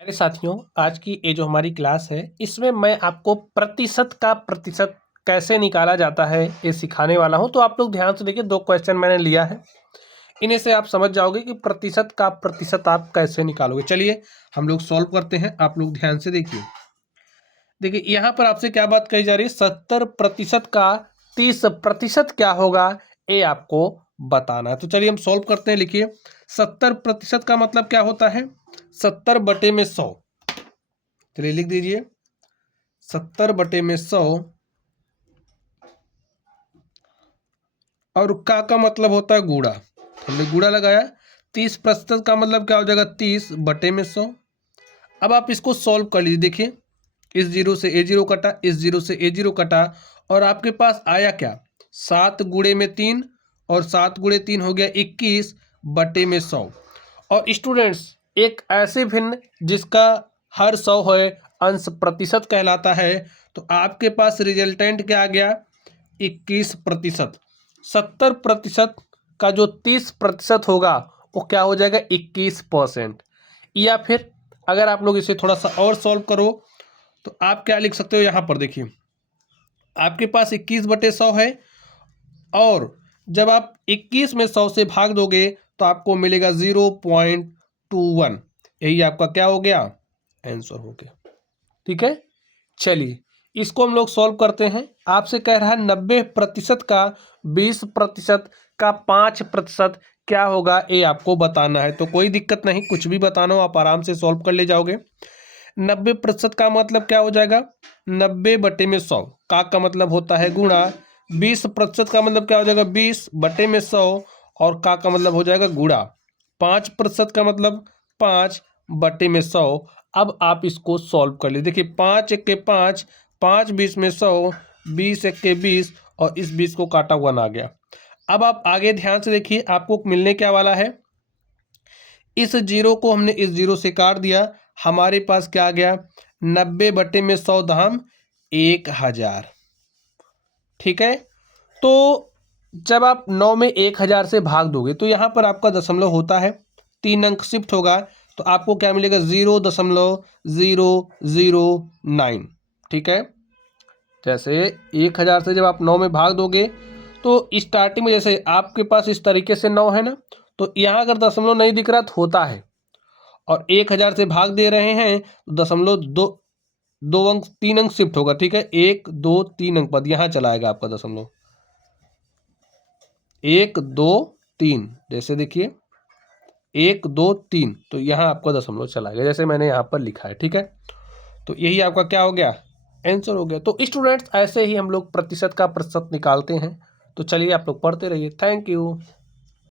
अरे साथियों, आज की ये जो हमारी क्लास है इसमें मैं आपको प्रतिशत का प्रतिशत कैसे निकाला जाता है ये सिखाने वाला हूं। तो आप लोग ध्यान से देखिए, 2 क्वेश्चन मैंने लिया है, इन्हें से आप समझ जाओगे कि प्रतिशत का प्रतिशत आप कैसे निकालोगे। चलिए हम लोग सॉल्व करते हैं, आप लोग ध्यान से देखिए। देखिए यहाँ पर आपसे क्या बात कही जा रही है, 70% का 30% क्या होगा ये आपको बताना है। तो चलिए हम सॉल्व करते हैं। लिखिए 70% का मतलब क्या होता है, 70/100। चलिए लिख दीजिए 70/100। और का मतलब होता है गुणा, हमने गुणा लगाया। 30% का मतलब क्या हो जाएगा, 30/100। अब आप इसको सॉल्व कर लीजिए। देखिए इस जीरो से ए जीरो कटा, इस जीरो से ए जीरो कटा, और आपके पास आया क्या, 7 × 3, और 7 × 3 हो गया 21/100। और स्टूडेंट्स, एक ऐसे भिन्न जिसका हर 100 है अंश प्रतिशत कहलाता है। तो आपके पास रिजल्टेंट क्या आ गया, 21%। 70% का जो 30% होगा वो क्या हो जाएगा, 21%। या फिर अगर आप लोग इसे थोड़ा सा और सॉल्व करो तो आप क्या लिख सकते हो, यहाँ पर देखिए आपके पास 21/100 है, और जब आप 21 में 100 से भाग दोगे तो आपको मिलेगा 0.21। यही आपका क्या हो गया, आंसर हो गया। ठीक है, चलिए इसको हम लोग सॉल्व करते हैं। आपसे कह रहा है 90% का 20% का 5% क्या होगा ये आपको बताना है। तो कोई दिक्कत नहीं, कुछ भी बताना हो आप आराम से सॉल्व कर ले जाओगे। 90% का मतलब क्या हो जाएगा, 90/100। का मतलब होता है गुणा। 20% का मतलब क्या हो जाएगा, 20/100, और का मतलब हो जाएगा गुणा। 5% का मतलब 5/100। अब आप इसको सॉल्व कर लीजिए। देखिए 5 × 1 = 5, 5 × 20 = 100, 20 × 1 = 20, और इस 20 को काटा 1 आ गया। अब आप आगे ध्यान से देखिए, आपको मिलने क्या वाला है, इस जीरो को हमने इस जीरो से काट दिया, हमारे पास क्या आ गया, 90/100 धाम 1000। ठीक है, तो जब आप 9 में 1000 से भाग दोगे तो यहाँ पर आपका दशमलव होता है, 3 अंक शिफ्ट होगा, तो आपको क्या मिलेगा, 0.009। ठीक है, जैसे 1000 से जब आप 9 में भाग दोगे तो स्टार्टिंग में जैसे आपके पास इस तरीके से 9 है ना, तो यहाँ अगर दशमलव नहीं दिख रहा तो होता है, और 1000 से भाग दे रहे हैं तो दशमलव दो अंक 3 अंक शिफ्ट होगा। ठीक है, 1 2 3 अंक बाद यहाँ चला आएगा आपका दशमलव, 1 2 3, जैसे देखिए 1 2 3, तो यहाँ आपका दशमलव चला गया, जैसे मैंने यहाँ पर लिखा है। ठीक है, तो यही आपका क्या हो गया, आंसर हो गया। तो स्टूडेंट्स, ऐसे ही हम लोग प्रतिशत का प्रतिशत निकालते हैं। तो चलिए आप लोग पढ़ते रहिए। Thank you.